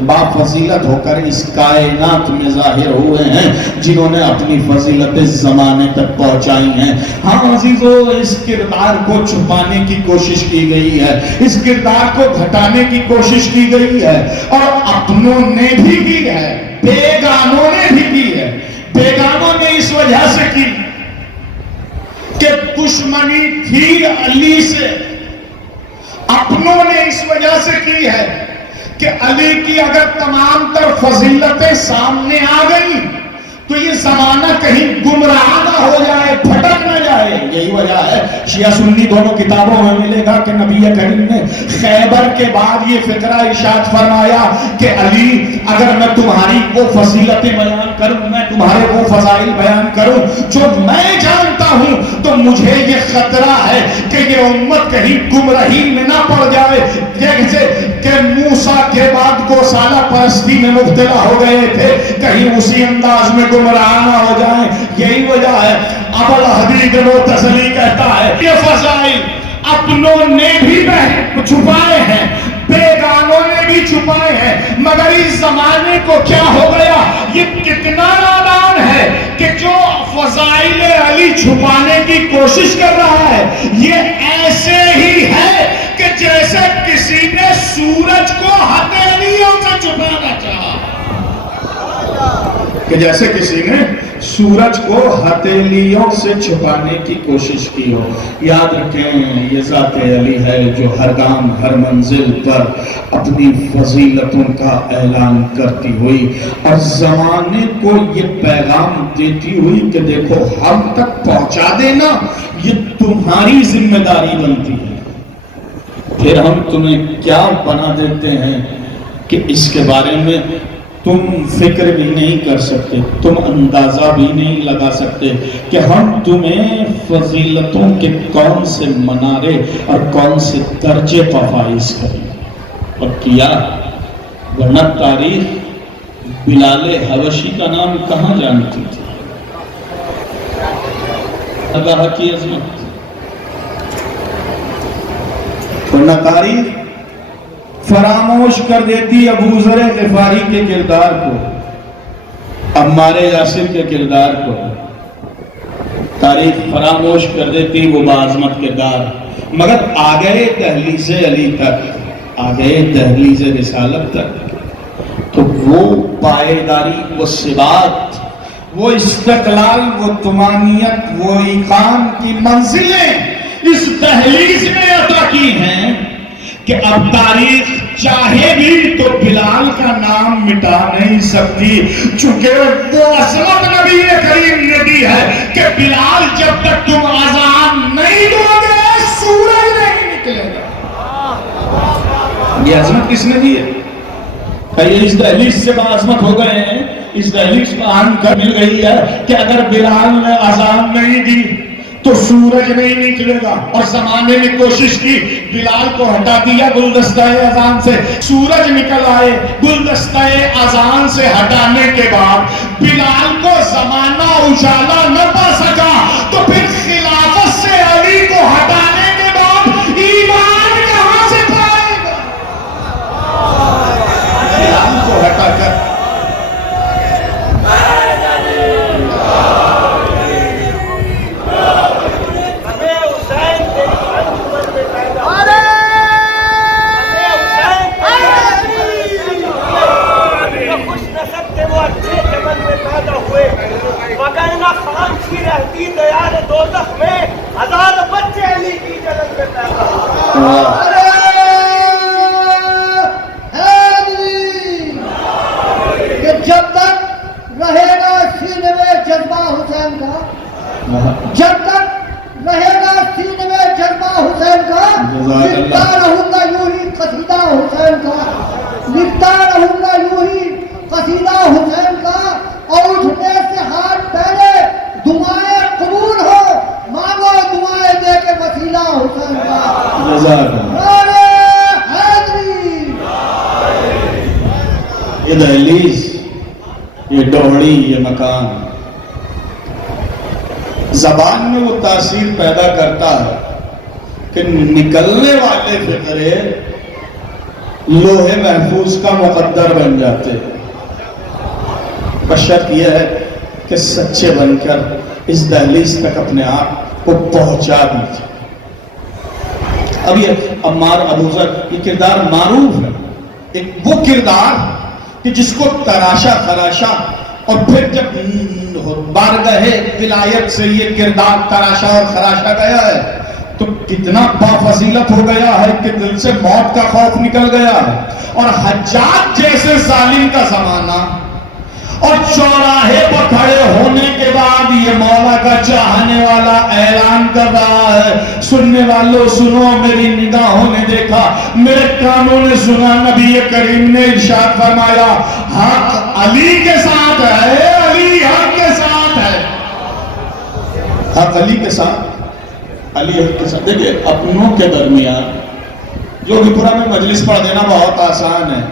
بافضیلت ہو کر اس کائنات میں ظاہر ہوئے ہیں، جنہوں نے اپنی فضیلتیں زمانے تک پہنچائی ہیں۔ ہاں عزیزو، اس کردار کو چھپانے کی کوشش کی گئی ہے، اس کردار کو گھٹانے کی کوشش کی گئی ہے، اور اپنوں نے بھی کی ہے، بیگانوں نے بھی کی ہے۔ بیگانوں نے اس وجہ سے کی کہ دشمنی تھی علی سے، اپنوں نے اس وجہ سے کی ہے کہ علی کی اگر تمام تر فضیلتیں سامنے آ گئی تو یہ زمانہ کہیں گمراہ نہ ہو جائے، پھٹک نہ جائے۔ یہی وجہ ہے شیعہ سنی دونوں کتابوں میں ملے گا کہ نبی کریم نے خیبر کے بعد یہ فقرہ ارشاد فرمایا کہ علی اگر میں تمہاری وہ فضیلتیں بیان کروں، میں تمہارے وہ فضائل بیان کروں جو میں جانتا ہوں، تو مجھے یہ خطرہ ہے کہ یہ امت کہیں گمراہی میں نہ پڑ جائے، جیسے کہ موسیٰ کے بعد گوسالہ پرستی میں مبتلا ہو گئے تھے، کہیں اسی انداز میں گمراہ نہ ہو جائیں۔ یہی وجہ ہے ابوالحدید معتزلی کہتا ہے یہ فضائل اپنوں نے بھی چھپائے ہیں، بیگانوں نے بھی چھپائے ہیں، مگر اس زمانے کو کیا ہو گیا، یہ کتنا نادان ہے کہ جو فضائل علی چھپانے کی کوشش کر رہا ہے یہ ایسے ہی ہے کہ جیسے کسی نے سورج کو ہتھیلیوں سے چھپانا چاہا، کہ جیسے کسی نے سورج کو ہتھیلیوں سے چھپانے کی کوشش کی ہو۔ یاد رکھیں یہ ذات علی ہے جو ہر گام ہر منزل پر اپنی فضیلتوں کا اعلان کرتی ہوئی اور زمانے کو یہ پیغام دیتی ہوئی کہ دیکھو ہم تک پہنچا دینا یہ تمہاری ذمہ داری بنتی ہے، پھر ہم تمہیں کیا بنا دیتے ہیں کہ اس کے بارے میں تم فکر بھی نہیں کر سکتے، تم اندازہ بھی نہیں لگا سکتے کہ ہم تمہیں فضیلتوں کے کون سے منارے اور کون سے درجے پر فائز کریں۔ اور کیا، ورنہ تاریخ بلال حبشی کا نام کہاں جانتی تھی؟ اللہ کی عظمت، ورنہ تاریخ فراموش کر دیتی ابو ذر غفاری کے کردار کو، عمار یاسر کے کردار کو، تاریخ فراموش کر دیتی وہ باعظمت کردار، مگر آگئے دہلیز علی تک، آگئے دہلیز رسالت تک، تو وہ پائیداری، وہ ثبات، وہ استقلال، وہ طمانینت، وہ ایقان کی منزلیں اس دہلیز میں عطا کی ہیں کہ اب تاریخ چاہے بھی تو بلال کا نام مٹا نہیں سکتی، چونکہ وہ عظمت نبی کریم نے دی ہے کہ بلال جب تک تم اذان نہیں دو گے سورج نہیں نکلے گا۔ یہ عظمت کس نے دی ہے؟ یہ اس دہلیز سے باعظمت ہو گئے ہیں، اس دہلیز کو آن کر مل گئی ہے کہ اگر بلال نے اذان نہیں دی تو سورج نہیں نکلے گا. اور زمانے نے کوشش کی بلال کو ہٹا دیا گلدستہ اذان سے, سورج نکل آئے. گلدستہ اذان سے ہٹانے کے بعد بلال کو زمانہ اجالا نہ پا سکا, تو پھر خلافت سے علی کو ہٹانے کے بعد ایمان کہاں سے پائے گا؟ بلال کو ہٹا کر وگرنہ خان کی رہتی دیار دوزخ میں ہزار بچے علی کی جنت میں پیدا ہوئے. کہ جب تک رہے گا سینے میں جذبہ حسین کا, جب تک رہے گا سینے میں جذبہ حسین کا, لکھتا رہوں گا یوں ہی قصیدہ حسین کا, لکھتا رہوں گا یوں ہی قصیدہ حسین کا. اور اٹھنے سے ہاتھ پہلے دعائیں قبول ہو, مانگو دعائیں دے کے وسیلہ حسین کا. یہ دہلیز, یہ ڈوڑی, یہ مکان زبان میں وہ تاثیر پیدا کرتا ہے کہ نکلنے والے فقرے لوہے محفوظ کا مقدر بن جاتے ہیں. بشرط یہ ہے کہ سچے بن کر اس دہلیز تک اپنے آپ کو پہنچا دیجیے. اب یہ عمار ابو ذر یہ کردار معروف ہے, ایک وہ کردار کہ جس کو تراشا خراشا, اور پھر جب بارگاہ ولایت سے یہ کردار تراشا اور خراشا گیا ہے تو کتنا بافضیلت ہو گیا ہے کہ دل سے موت کا خوف نکل گیا ہے. اور حجاج جیسے ظالم کا زمانہ, اور چوراہے پر کھڑے ہونے کے بعد یہ مولا کا چاہنے والا اعلان کر رہا ہے, سننے والوں سنو, میری نگاہوں نے دیکھا, میرے کانوں نے سنا, نبی کریم نے ارشاد فرمایا حق علی کے ساتھ ہے, علی حق کے ساتھ ہے. حق علی کے ساتھ, علی حق کے ساتھ. دیکھیں اپنوں کے درمیان جو بھی پورا میں مجلس پڑھ دینا بہت آسان ہے.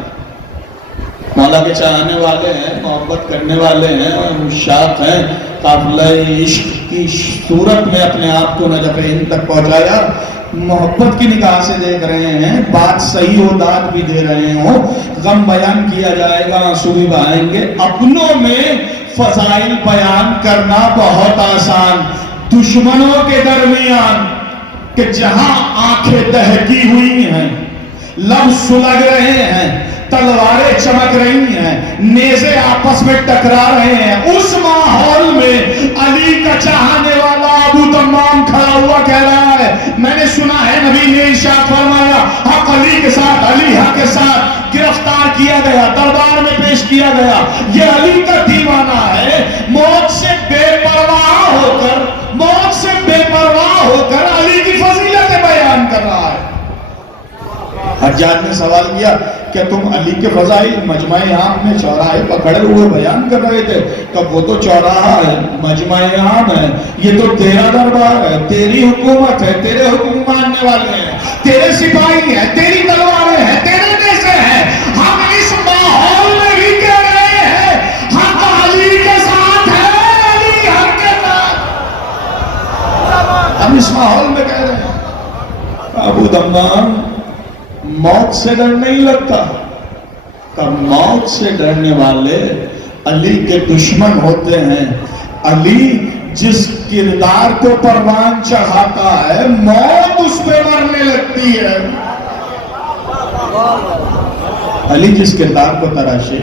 مولا کے چاہنے والے ہیں, محبت کرنے والے ہیں, مشاق ہیں, قافلہ عشق کی صورت میں اپنے آپ کو نجف ہند تک پہنچایا, محبت کی نگاہ سے دیکھ رہے ہیں, بات صحیح ہو داد بھی دے رہے ہوں, غم بیان کیا جائے گا, آنسو بھی بہائیں گے. اپنوں میں فضائل بیان کرنا بہت آسان, دشمنوں کے درمیان کہ جہاں آنکھیں دہکی ہوئی ہیں, لب سلگ رہے ہیں, تلواریں چمک رہی ہیں, نیزے آپس میں ٹکرا رہے ہیں, اس ماحول میں علی کا چاہنے والا ابو تمام کھڑا ہوا کہہ رہا ہے میں نے سنا ہے نبی نے ارشاد فرمایا حق علی کے ساتھ, علی حق کے ساتھ. گرفتار کیا گیا, دربار میں پیش کیا گیا, یہ علی کا دیوانہ ہے. موت سے بے پرواہ ہو کر, موت سے بے پرواہ ہو کر علی کی فضیلتیں بیان کر رہا ہے. حجاج نے سوال کیا کہ تم علی کے فضائل مجمع عام میں چوراہے پکڑے ہوئے بیان کر رہے تھے, تب وہ تو چوراہا ہے, مجمع عام ہے, یہ تو تیرا دربار ہے, تیری حکومت ہے, تیرے حکم ماننے والے ہیں, تیرے سپاہی ہیں, تیری تلواریں ہیں, تیرے نیزے ہیں. ہم اس ماحول میں بھی کہہ رہے ہیں حق علی کے ساتھ ہے, علی حق کے ساتھ. ہم اس ماحول میں کہہ رہے ہیں. ابو دمام موت سے ڈر نہیں لگتا, کہ موت سے ڈرنے والے علی کے دشمن ہوتے ہیں. علی جس کردار کو پروان چڑھاتا ہے موت اس پہ مرنے لگتی ہے. علی جس کردار کو تراشے,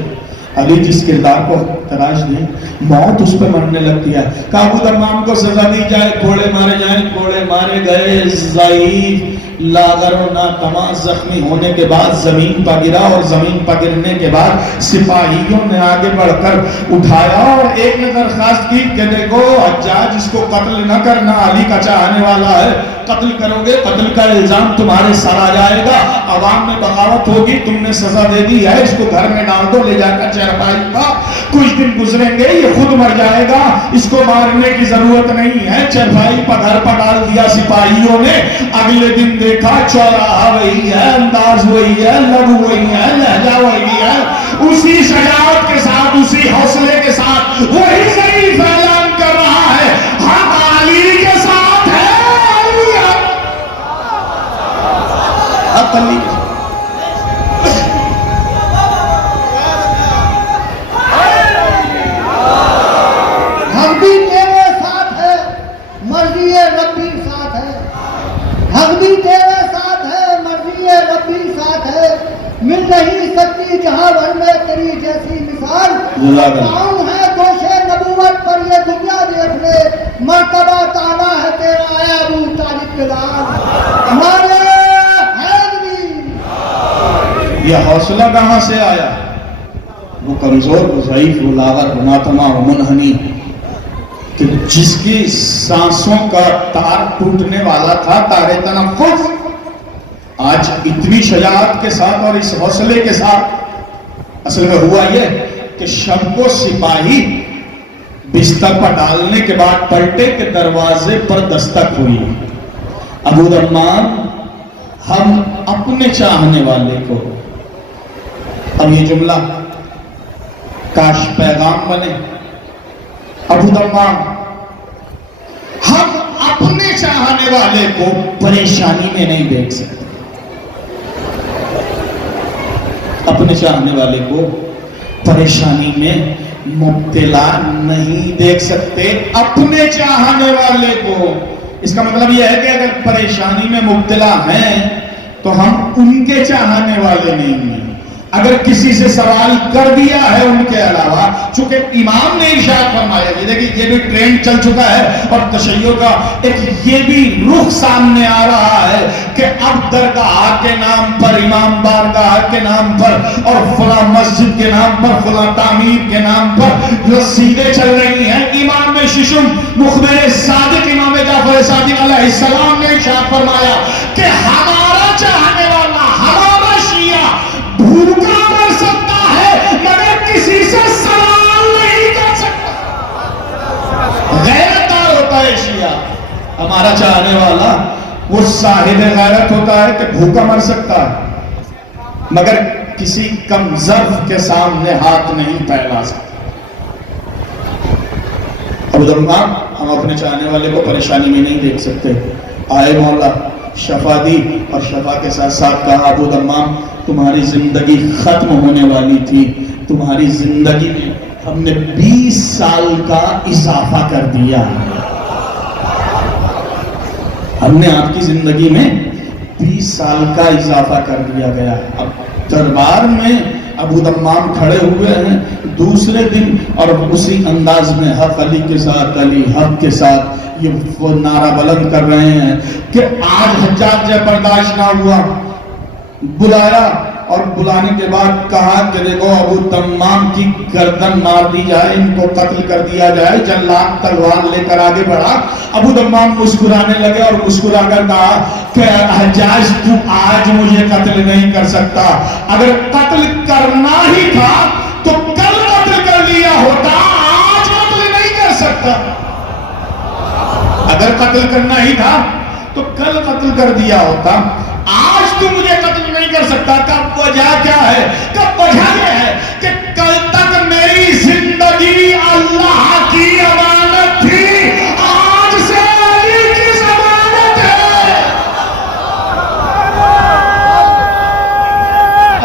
علی جس کردار کو تراش دے, موت اس پہ مرنے لگتی ہے. کہ ابو دمام کو سزا دی جائے, کوڑے مارے جائیں, کوڑے مارے گئے, ضعیف لاغر و ناتمام زخمی ہونے کے بعد زمین پر گرا، اور زمین پر گرنے کے بعد سپاہیوں نے آگے بڑھ کر اٹھایا اور ایک نے درخواست کی کہ دیکھو حجاج اس کو قتل نہ کرنا، علی کا چاہنے والا ہے، قتل کرو گے قتل کا الزام تمہارے سر آ جائے گا، عوام میں بغاوت ہوگی، تم نے سزا دے دی ہے، اس کو گھر میں ڈال دو، لے جا کر چارپائی کا، کچھ دن گزریں گے یہ خود مر جائے گا، اس کو مارنے کی ضرورت نہیں ہے۔ چارپائی پر گھر پر ڈال دیا سپاہیوں نے۔ اگلے دن دیکھا چوراہا وہی ہے، انداز وہی ہے، لب وہی ہے، لہجہ وہی ہے، اسی شجاعت کے ساتھ، اسی حوصلے کے ساتھ وہی ضعیف اعلان کر رہا ہے حق علی کے ساتھ ہے، حق علی کے ساتھ۔ حق بھی تیرے ساتھ ہے، مرضی رب بھی ساتھ ہے، حق بھی تیرے ساتھ ہے، مرضی رب بھی ساتھ ہے، مل نہیں سکتی جہاں بھر میں تیری جیسی مثال، کون ہے دوشے نبوت پر یہ دنیا دیکھ لے، مرتبہ تعالیٰ ہے تیرا اے ابو طالب بلال، ہمارے یہ حوصلہ کہاں سے آیا؟ وہ کمزور، وہ ضعیف، وہ لاغر، وہ ناتما، وہ منحنی، کہ جس کی سانسوں کا تار ٹوٹنے والا تھا، تار تنفس، آج اتنی شجاعت کے ساتھ اور اس حوصلے کے ساتھ۔ اصل میں ہوا یہ کہ شب کو سپاہی بستر پر ڈالنے کے بعد پلٹے کہ دروازے پر دستک ہوئی۔ ابو دمام، ہم اپنے چاہنے والے کو، اب یہ جملہ کاش پیغام بنے، ابو دمام، ہم اپنے چاہنے والے کو پریشانی میں نہیں دیکھ سکتے، اپنے چاہنے والے کو پریشانی میں مبتلا نہیں دیکھ سکتے، اپنے چاہنے والے کو۔ اس کا مطلب یہ ہے کہ اگر پریشانی میں مبتلا ہیں تو ہم ان کے چاہنے والے نہیں ہیں۔ اگر کسی سے سوال کر دیا ہے ان کے علاوہ، چونکہ امام نے ارشاد فرمایا، یہ دیکھیں یہ بھی ٹرینڈ چل چکا ہے اور تشیع کا ایک یہ بھی رخ سامنے آ رہا ہے کہ اب درگاہ کے نام پر، امام بارگاہ کے نام پر اور فلاں مسجد کے نام پر، فلاں تعمیر کے نام پر رسیدیں چل رہی ہیں۔ امام ششم مخبر صادق امام جعفر صادق علیہ السلام نے ارشاد فرمایا کہ ہمارا چاہنے والا، ہمارا شیعہ بھوکا مر سکتا ہے مگر کسی سے سوال نہیں کر سکتا۔ غیرتدار ہوتا ہے شیعہ، ہمارا چاہنے والا وہ صاحب غیرت ہوتا ہے کہ بھوکا مر سکتا ہے مگر کسی کم ظرف کے سامنے ہاتھ نہیں پھیلا سکتا۔ ابو دمام، ہم اپنے چاہنے والے کو پریشانی میں نہیں دیکھ سکتے، آئے مولا شفا دی، اور شفا کے ساتھ ساتھ کہا ابو دمام تمہاری زندگی ختم ہونے والی تھی، تمہاری زندگی میں ہم نے 20 سال کا اضافہ کر دیا، ہم نے آپ کی زندگی میں 20 سال کا اضافہ کر دیا گیا۔ اب دربار میں ابو دمام کھڑے ہوئے ہیں دوسرے دن اور اسی انداز میں حق علی کے ساتھ، علی حق کے ساتھ یہ وہ نعرہ بلند کر رہے ہیں کہ آج حجاج جب برداشت نہ ہوا، بلایا اور بلانے کے بعد کہا کہ دیکھو ابو دمام کی گردن مار دی جائے، ان کو قتل کر دیا جائے۔ جلاد تلوار لے کر آگے بڑھا، ابو دمام مسکرانے لگے اور مسکرا کر کہا کہ حجاج تو آج مجھے قتل نہیں کر سکتا، اگر قتل کرنا ہی تھا تو کل قتل کر لیا ہوتا، آج قتل نہیں کر سکتا۔ اگر قتل کرنا ہی تھا تو کل قتل کر دیا ہوتا، آج تو مجھے قتل نہیں کر سکتا۔ کب وجہ کیا ہے؟ کب وجہ یہ ہے کہ کل تک میری زندگی اللہ کی امانت تھی، آج سے علی کی ضمانت ہے۔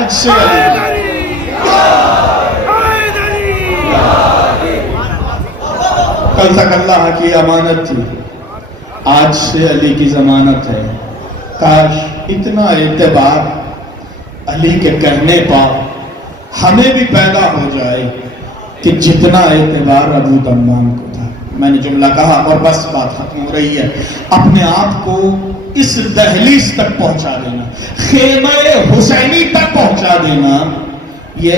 اچھا کل تک اللہ کی امانت تھی، آج سے علی کی ضمانت ہے۔ کاش اتنا اعتبار علی کے کہنے پر ہمیں بھی پیدا ہو جائے کہ جتنا اعتبار ابو دمام کو تھا۔ میں نے جملہ کہا اور بس بات ختم ہو رہی ہے. اپنے آپ کو اس دہلیز تک پہنچا دینا, خیمہ حسینی تک پہنچا دینا, یہ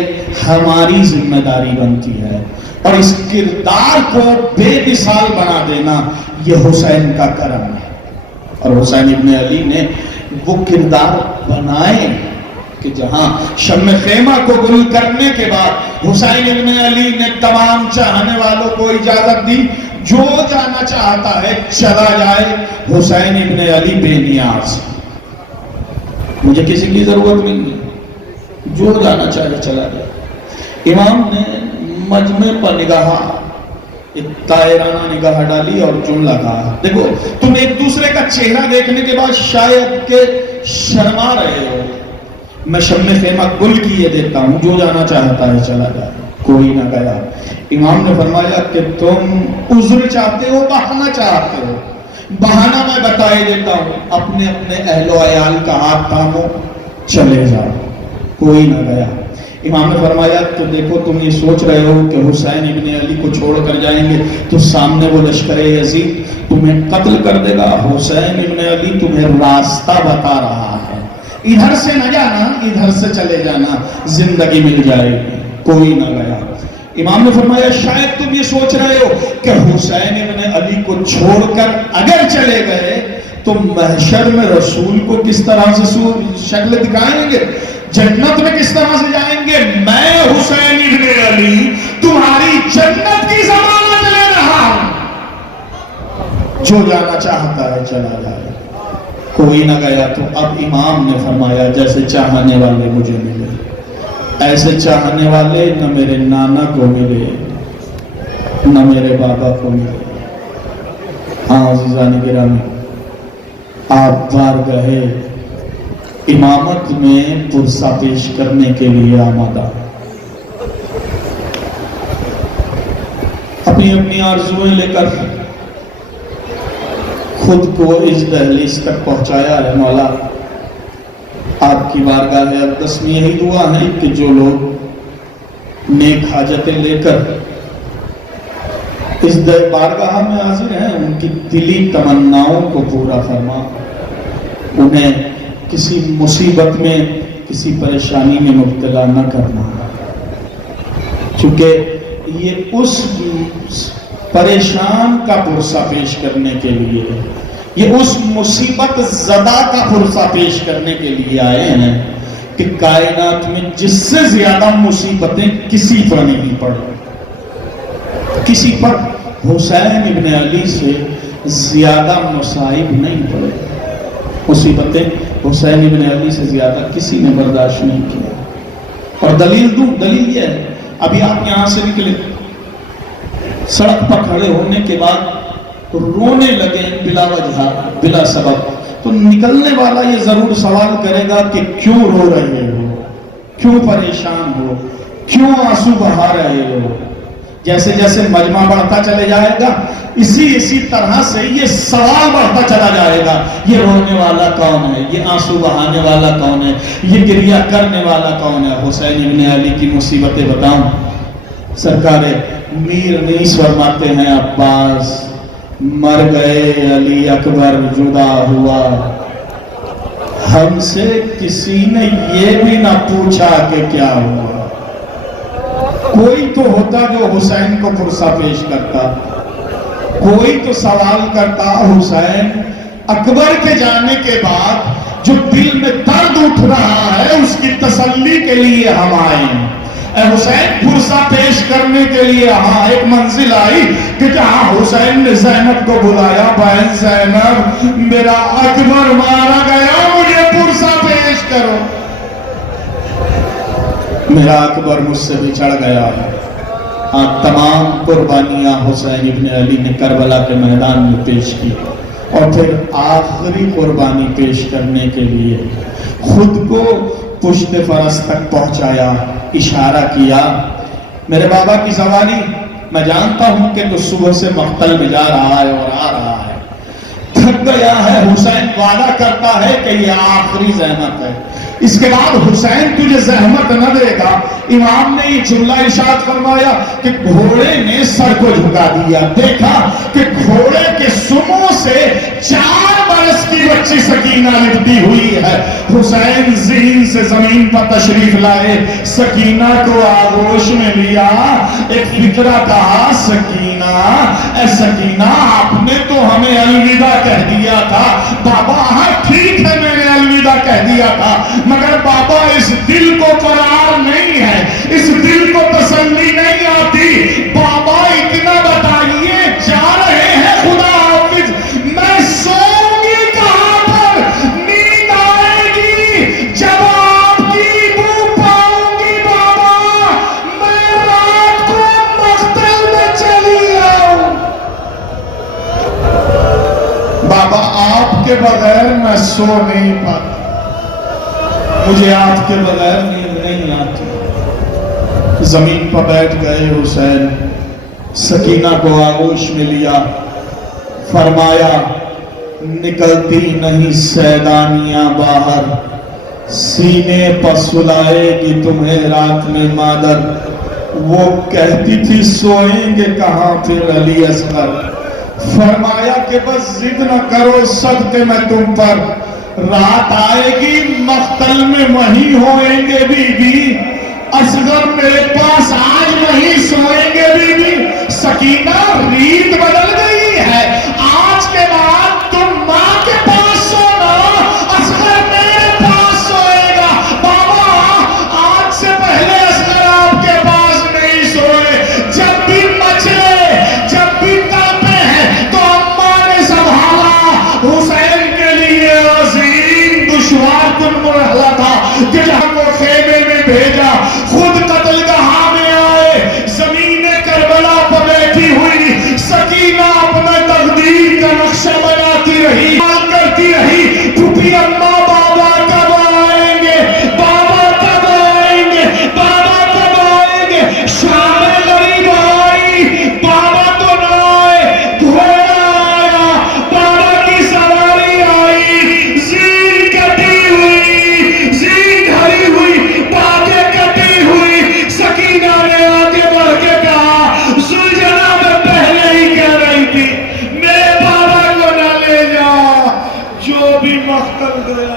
ہماری ذمہ داری بنتی ہے. اور اس کردار کو بے مثال بنا دینا یہ حسین کا کرم ہے. اور حسین ابن علی نے وہ کردار بنائے کہ جہاں شمع خیمہ کو گل کرنے کے بعد حسین ابن علی نے تمام چاہنے والوں کو اجازت دی, جو جانا چاہتا ہے چلا جائے. حسین ابن علی بے نیاز, مجھے کسی کی ضرورت نہیں ہے, جو جانا چاہے چلا جائے. امام نے مجمع پر نگاہ, ایک طائرانہ نگاہ ڈالی اور جملہ کہا. دیکھو تم ایک دوسرے کا چہرہ دیکھنے کے بعد شاید کہ شرما رہے ہو, میں شمع خیمہ گل کیے دیتا ہوں, جو جانا چاہتا ہے چلا جائے. کوئی نہ گیا. امام نے فرمایا کہ تم عذر چاہتے ہو, بہانہ چاہتے ہو. بہانہ میں بتائے دیتا ہوں, اپنے اپنے اہل و عیال کا ہاتھ تھامو, چلے جاؤ. کوئی نہ گیا. امام نے فرمایا تو دیکھو تم یہ سوچ رہے ہو کہ حسین ابن علی کو چھوڑ کر جائیں گے تو سامنے وہ لشکر یزید تمہیں قتل کر دے گا. حسین ابن علی تمہیں راستہ بتا رہا ہے, ادھر سے نہ جانا, ادھر سے چلے جانا, زندگی مل جائے گی. کوئی نہ گیا. امام نے فرمایا شاید تم یہ سوچ رہے ہو کہ حسین ابن علی کو چھوڑ کر اگر چلے گئے تو محشر میں رسول کو کس طرح سے شکل دکھائیں گے, جنت میں کس طرح سے جائیں گے. میں حسین ابن علی تمہاری جنت کی ضمانت لے رہا ہوں, جو جانا چاہتا ہے چلا جائے. کوئی نہ گیا. تو اب امام نے فرمایا جیسے چاہنے والے مجھے ملے, ایسے چاہنے والے نہ میرے نانا کو ملے نہ میرے بابا کو ملے. ہاں عزیزان گرامی, آپ بارگاہ امامت میں پرسہ پیش کرنے کے لیے آمادہ, اپنی اپنی آرزویں لے کر خود کو اس دہلیز تک پہنچایا ہے. مولا آپ کی بارگاہ اقدس میں یہی دعا ہے کہ جو لوگ نیک حاجتیں لے کر اس بارگاہ میں حاضر ہیں ان کی دلی تمناؤں کو پورا فرما, انہیں کسی مصیبت میں کسی پریشانی میں مبتلا نہ کرنا, چونکہ یہ اس پریشان کا پرسہ پیش کرنے کے لیے, یہ اس مصیبت زدہ کا پرسہ پیش کرنے کے لیے آئے ہیں کہ کائنات میں جس سے زیادہ مصیبتیں کسی پر نہیں پڑی, کسی پر حسین ابن علی سے زیادہ مصائب نہیں پڑے. مصیبتیں حسین ابن علی سے زیادہ کسی نے برداشت نہیں کیا. اور دلیل دوں, دلیل یہ ہے, ابھی آپ یہاں سے نکلے, سڑک پر کھڑے ہونے کے بعد رونے لگے بلا وجہ بلا سبب, تو نکلنے والا یہ ضرور سوال کرے گا کہ کیوں رو رہے ہو, کیوں پریشان ہو, کیوں آنسو بہا رہے ہو. جیسے جیسے مجمع بڑھتا چلے جائے گا اسی طرح سے یہ سوال بڑھتا چلا جائے گا, یہ رونے والا کون ہے, یہ آنسو بہانے والا کون ہے, یہ گریہ کرنے والا کون ہے. حسین ابن علی کی مصیبتیں بتاؤں. سرکار میر نیس فرماتے ہیں عباس مر گئے, علی اکبر جدا ہوا, ہم سے کسی نے یہ بھی نہ پوچھا کہ کیا ہوا. کوئی تو ہوتا جو حسین کو پرسہ پیش کرتا, کوئی تو سوال کرتا حسین اکبر کے جانے کے بعد جو دل میں درد اٹھ رہا ہے اس کی تسلی کے لیے ہم آئے ہیں. اے حسین پرسہ پیش کرنے کے لیے ہاں ایک منزل آئی کہ جہاں حسین نے زینب کو بلایا, بہن زینب میرا اکبر مارا گیا, مجھے پرسہ پیش کرو. میرا اکبر مجھ سے بچھڑ گیا. تمام قربانیاں حسین ابن علی نے کربلا کے میدان میں پیش کی, اور پھر آخری قربانی پیش کرنے کے لیے خود کو پشت فرس تک پہنچایا, اشارہ کیا. میرے بابا کی سواری میں جانتا ہوں کہ تو صبح سے مقتل میں جا رہا ہے اور آ رہا ہے, تھک گیا ہے. حسین وعدہ کرتا ہے کہ یہ آخری زحمت ہے, اس کے بعد حسین تجھے زحمت نہ دے گا. امام نے یہ جملہ ارشاد فرمایا کہ گھوڑے نے سر کو جھکا دیا. دیکھا کہ گھوڑے کے سموں سے 4 برس کی بچی سکینہ لپٹی ہوئی ہے. حسین ذہن سے زمین پر تشریف لائے, سکینہ کو آغوش میں لیا, ایک فکرہ کہا, سکینہ اے سکینہ آپ نے تو ہمیں الوداع کہہ دیا تھا. بابا ہاں ٹھیک ہے میں نے الوداع کہہ دیا تھا, مگر بابا اس دل کو قرار نہیں ہے, اس دل کو تسلی نہیں آتی. بابا اتنا بتائیے جا رہے ہیں خدا حافظ, میں سوؤں گی کہاں پر, نیند آئے گی جب آپ کی بو پاؤں گی. بابا میں رات کو مقتل میں چلی آؤں. بابا آپ کے بغیر میں سو نہیں پاتا, مجھے آپ کے بغیر نیند نہیں آتی. زمین پر بیٹھ گئے حسین, سکینہ کو آغوش میں لیا, فرمایا نکلتی نہیں سیدانیاں باہر, سینے پر سلائے گی تمہیں رات میں مادر. وہ کہتی تھی سوئیں گے کہاں پھر علی اصغر. فرمایا کہ بس ضد نہ کرو صدقے میں تم پر, رات آئے گی مقتل میں وہیں ہوئیں گے بی بی. اصغر میرے پاس آج وہیں سوئیں گے بی بی. سکینہ ریت بدل گئی ہے, آج کے بعد تم ماں کے پاس سونا, اصغر میرے پاس سوئے گا. بابا آج سے پہلے اصغر آپ کے پاس نہیں سوئے. جب بھی مچلے, جب بھی تڑپے ہیں تو اماں نے سنبھالا. حسین کے لیے عظیم دشوار کن مرحلہ تھا کہ جہاں کو خیمے میں بھیجا, خود قتل گاہ میں آئے, زمین کربلا پر بیٹھی ہوئی سکینہ اپنا تقدیر کا نقشہ بناتی رہی, کرتی رہی. پھوپھی اماں بابا کب آئیں گے, بابا کب آئیں گے, بابا کب آئیں گے. شام غریب آئی, بابا تو نہ آئے. گھوڑا آیا, بابا کی سواری آئی. زین کٹی ہوئی, زین دھری ہوئی, باتیں کٹی ہوئی. سکینہ نے آگے بڑھ کے کہا, زلجنہ میں پہلے ہی کہہ رہی تھی میرے بابا کو نہ لے جا, جو بھی مقتل گیا.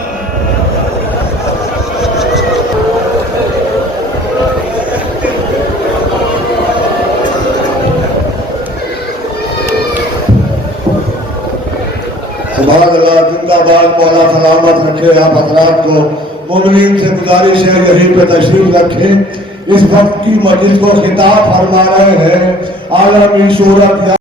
سبحان اللہ, زندہ باد, مولا سلامت رکھے آپ حضرات کو. مومنین سے گزارش ہے یہیں پہ تشریف رکھیں. اس وقت کی مجلس کو خطاب فرما رہے ہیں عالمی صورت